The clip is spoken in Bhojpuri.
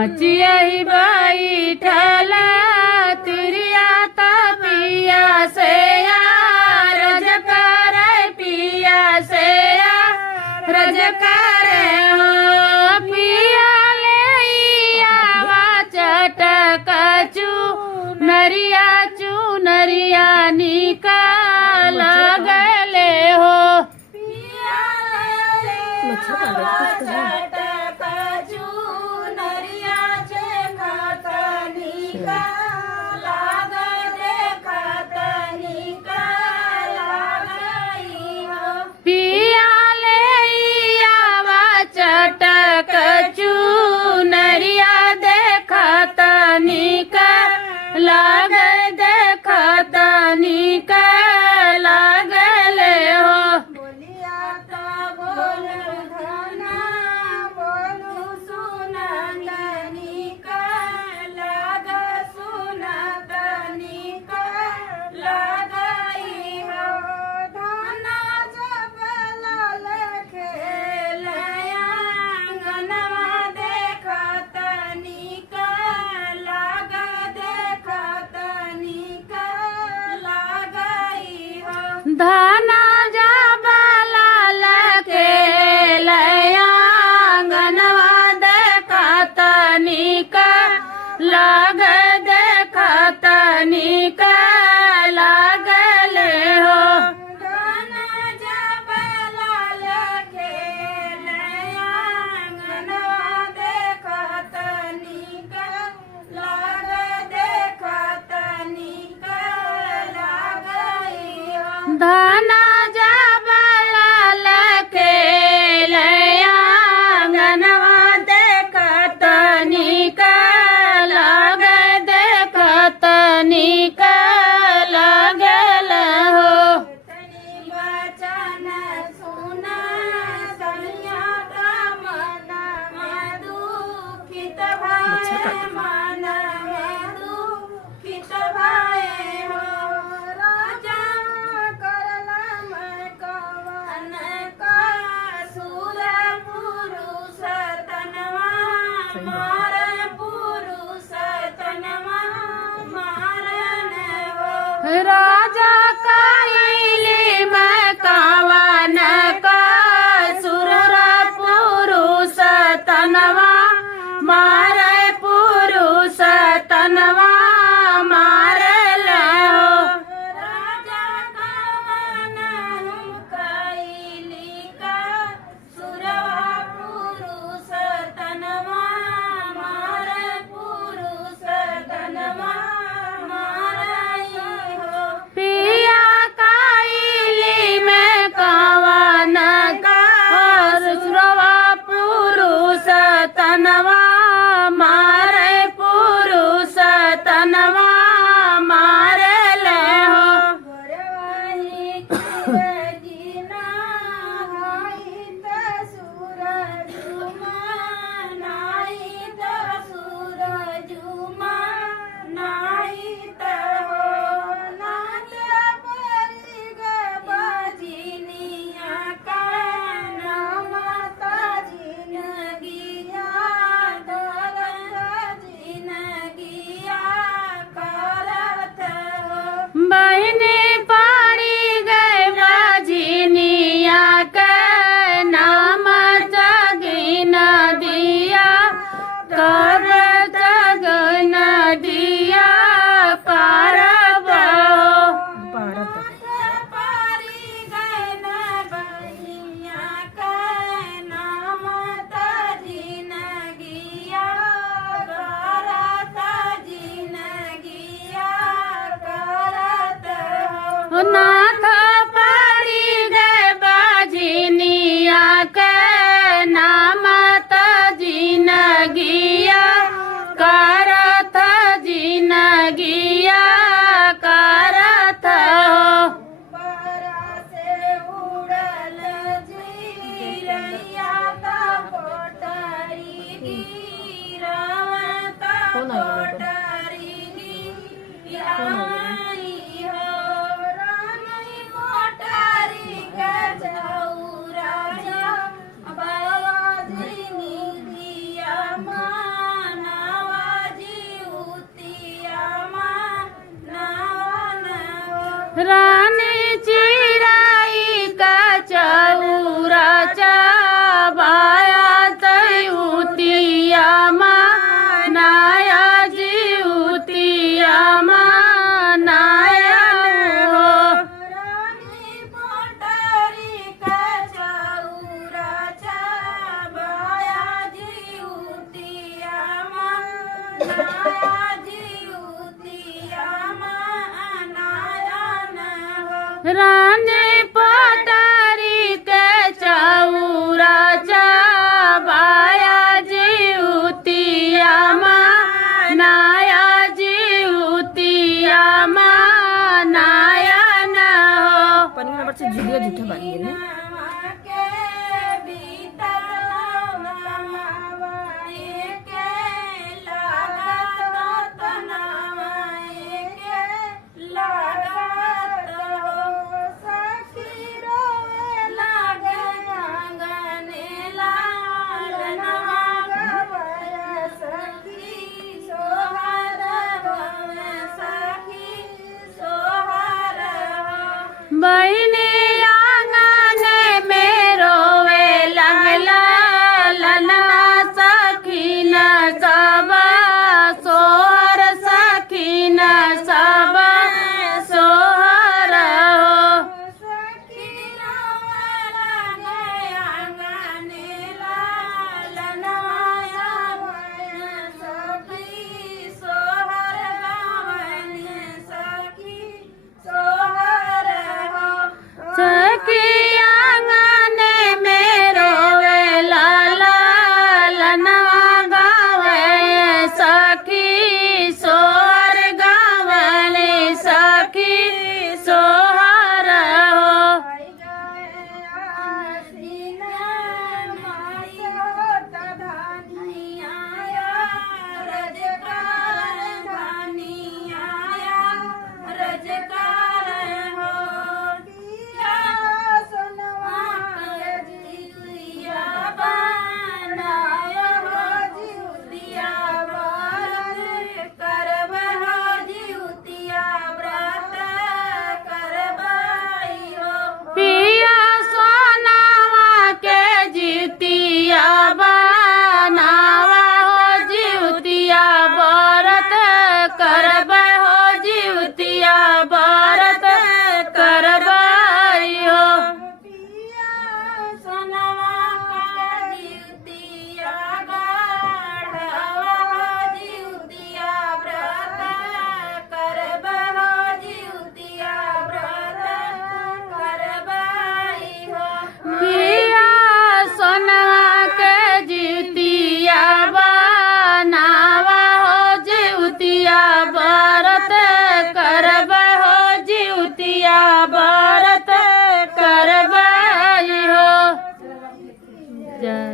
मचियही बैठल तिरिया पिया से रज करे पिया से रज करे हो पिया ले आवा चटक चुनरिया निकाल गले हो पिया ले आवा चटक चुनरिया देखत निकाल देखत निकाल गले हो धाना जाबला लके लयांगनवा देखत निकाल देखत निकाल गले हो धाना जाबला लके लयांगनवा देखत निकाल देखत निकाल गले हो राजा काइली मैं कावन का सुररा पुरुष तनवा मारे पुरुष तनवा मारे ले हो राजा कावन काइली का सुरवा पुरुष तनवा मारे पुरुष तनवा पिया काइली में कावन का सुरवा पुरुष तनवा मारे पुरुष तनवा मारे ले हो बहने पारी गए से झुलिया झूठा बन गेले बहिनी आंगन में रोवे लगला ललना सखी न सब सोहर सखी न सब सोहर हो सखी